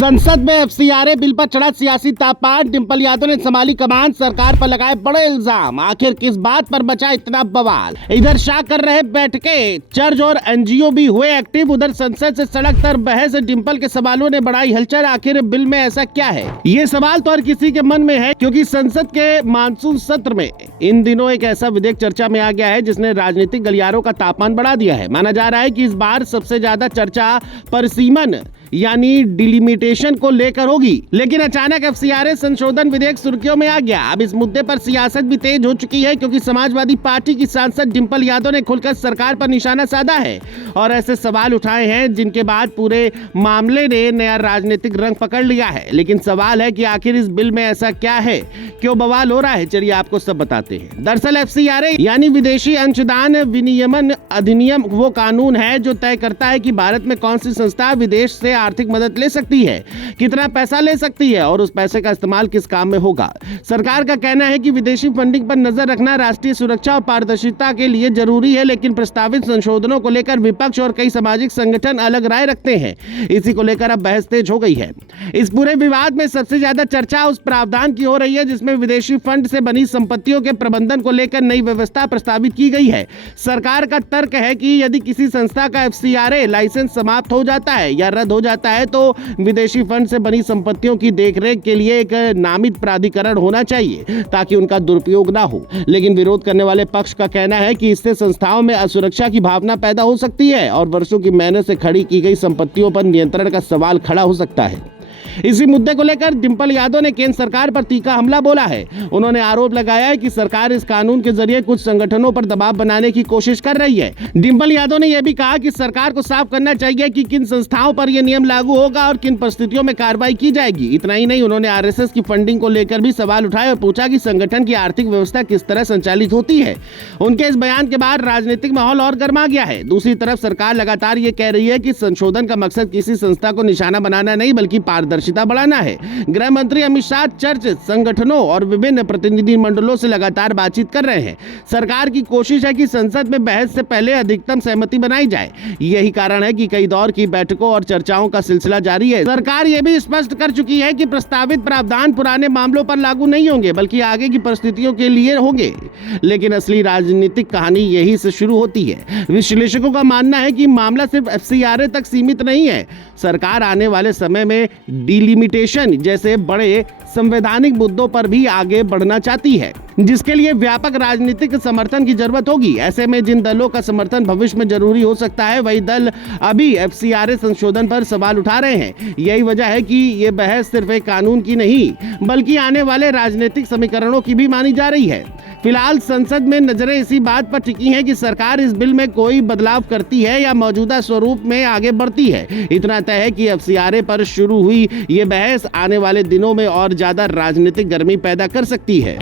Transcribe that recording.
संसद में FCRA bill पर चढ़ा सियासी तापमान। डिंपल यादव ने संभाली कमान, सरकार पर लगाए बड़े इल्जाम। आखिर किस बात पर बचा इतना बवाल? इधर शाह कर रहे बैठकें, चर्च और एनजीओ भी हुए एक्टिव। उधर संसद से सड़क तर बहस, डिंपल के सवालों ने बढ़ाई हलचल। आखिर बिल में ऐसा क्या है? ये सवाल तो हर किसी के मन में है, क्योंकि संसद के मानसून सत्र में इन दिनों एक ऐसा विधेयक चर्चा में आ गया है जिसने राजनीतिक गलियारों का तापमान बढ़ा दिया है। माना जा रहा है कि इस बार सबसे ज्यादा चर्चा परिसीमन यानी डिलिमिटेशन को लेकर होगी। लेकिन अचानक एफसीआरए संशोधन विधेयक सुर्खियों में आ गया। अब इस मुद्दे पर सियासत भी तेज हो चुकी है, क्योंकि समाजवादी पार्टी की सांसद डिंपल यादव ने खुलकर सरकार पर निशाना साधा है और ऐसे सवाल उठाए हैं जिनके बाद पूरे मामले ने नया राजनीतिक रंग पकड़ लिया है। लेकिन सवाल है कि आखिर इस बिल में ऐसा क्या है, क्यों बवाल हो रहा है? चलिए आपको सब बताते हैं। दरअसल एफसीआरए यानी विदेशी अंशदान विनियमन अधिनियम वो कानून है जो तय करता है कि भारत में कौन सी संस्था विदेश से आर्थिक मदद ले सकती है, कितना पैसा ले सकती है और उस पैसे का इस्तेमाल किस काम में होगा। सरकार का कहना है कि विदेशी फंडिंग पर नजर रखना राष्ट्रीय सुरक्षा और पारदर्शिता के लिए जरूरी है। लेकिन प्रस्तावित संशोधनों को लेकर विपक्ष और कई सामाजिक संगठन अलग राय रखते हैं। इसी को लेकर अब बहस तेज हो गई है। इस पूरे विवाद में सबसे ज्यादा चर्चा उस प्रावधान की हो रही है जिसमें विदेशी फंड से बनी संपत्तियों के प्रबंधन को लेकर नई व्यवस्था प्रस्तावित की गई है। सरकार का तर्क है कि यदि किसी संस्था का एफसीआरए लाइसेंस समाप्त हो जाता है या रद्द हो जाता है तो विदेशी फंड से बनी संपत्तियों की देखरेख के लिए एक नामित प्राधिकरण होना चाहिए ताकि उनका दुरुपयोग ना हो। लेकिन विरोध करने वाले पक्ष का कहना है कि इससे संस्थाओं में असुरक्षा की भावना पैदा हो सकती है और वर्षों की मेहनत से खड़ी की गई संपत्तियों पर नियंत्रण का सवाल खड़ा हो सकता है। इसी मुद्दे को लेकर डिंपल यादव ने केंद्र सरकार पर तीखा हमला बोला है। उन्होंने आरोप लगाया है कि सरकार इस कानून के जरिए कुछ संगठनों पर दबाव बनाने की कोशिश कर रही है। डिंपल यादव ने यह भी कहा कि सरकार को साफ करना चाहिए कि किन संस्थाओं पर यह नियम लागू होगा और किन परिस्थितियों में कार्रवाई की जाएगी। इतना ही नहीं, उन्होंने आरएसएस की फंडिंग को लेकर भी सवाल उठाए और पूछा कि संगठन की आर्थिक व्यवस्था किस तरह संचालित होती है। उनके इस बयान के बाद राजनीतिक माहौल और गर्मा गया है। दूसरी तरफ सरकार लगातार ये कह रही है कि संशोधन का मकसद किसी संस्था को निशाना बनाना नहीं बल्कि पारदर्शिता बढ़ाना है। गृह मंत्री अमित शाह चर्च, संगठनों और विभिन्न प्रतिनिधि मंडलों से लगातार बातचीत कर रहे हैं। सरकार की कोशिश है कि संसद में बहस से पहले अधिकतम सहमति बनाई जाए। यही कारण है कि कई दौर की बैठकों और चर्चाओं का सिलसिला जारी है। सरकार यह भी स्पष्ट कर चुकी है कि प्रस्तावित प्रावधान पुराने मामलों पर लागू नहीं होंगे बल्कि आगे की परिस्थितियों के लिए होंगे। लेकिन असली राजनीतिक कहानी यही से शुरू होती है। विश्लेषकों का मानना है कि मामला सिर्फ एफसीआरए तक सीमित नहीं है। सरकार आने वाले समय में डिलिमिटेशन जैसे बड़े संवैधानिक मुद्दों पर भी आगे बढ़ना चाहती है, जिसके लिए व्यापक राजनीतिक समर्थन की जरूरत होगी। ऐसे में जिन दलों का समर्थन भविष्य में जरूरी हो सकता है, वही दल अभी एफसीआरए संशोधन पर सवाल उठा रहे हैं। यही वजह है कि ये बहस सिर्फ एक कानून की नहीं बल्कि आने वाले राजनीतिक समीकरणों की भी मानी जा रही है। फिलहाल संसद में नजरें इसी बात पर टिकी हैं कि सरकार इस बिल में कोई बदलाव करती है या मौजूदा स्वरूप में आगे बढ़ती है। इतना तय है कि एफसीआरए पर शुरू हुई ये बहस आने वाले दिनों में और ज्यादा राजनीतिक गर्मी पैदा कर सकती है।